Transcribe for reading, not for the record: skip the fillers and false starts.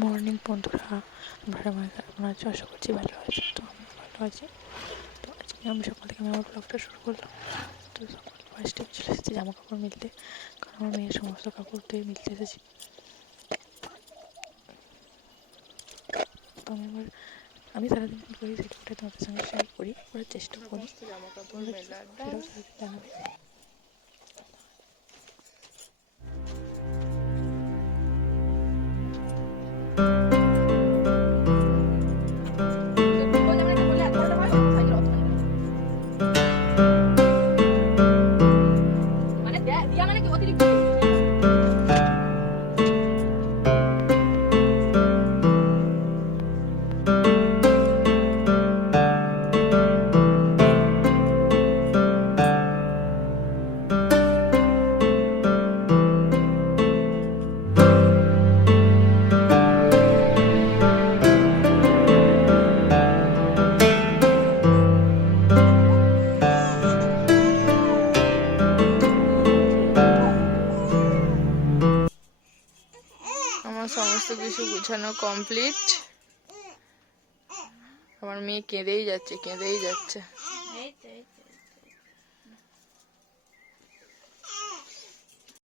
Morning বন্ধুরা, আমরা কেমন আছো? আশা করছি ভালো আছো। তো আমি ভালো আছি। তো আজকে আমি সকাল থেকে আমার ব্লগটা শুরু করলাম। তো সকাল ফার্স্টে চলে এসেছি জামা কাপড় মিলতে, কারণ আমার মেয়ের সমস্ত কাপড় দিয়ে মিলতে এসেছি। তো আমি সারাদিন কী করি সেটা তোমাদের সঙ্গে শেয়ার করার চেষ্টা করি। জামা কাপড় মেলার সেটাও সারাদিন জানাবে। আমার সমস্ত কিছু গুছানো কমপ্লিট। আমার মেয়ে কেঁদেই যাচ্ছে।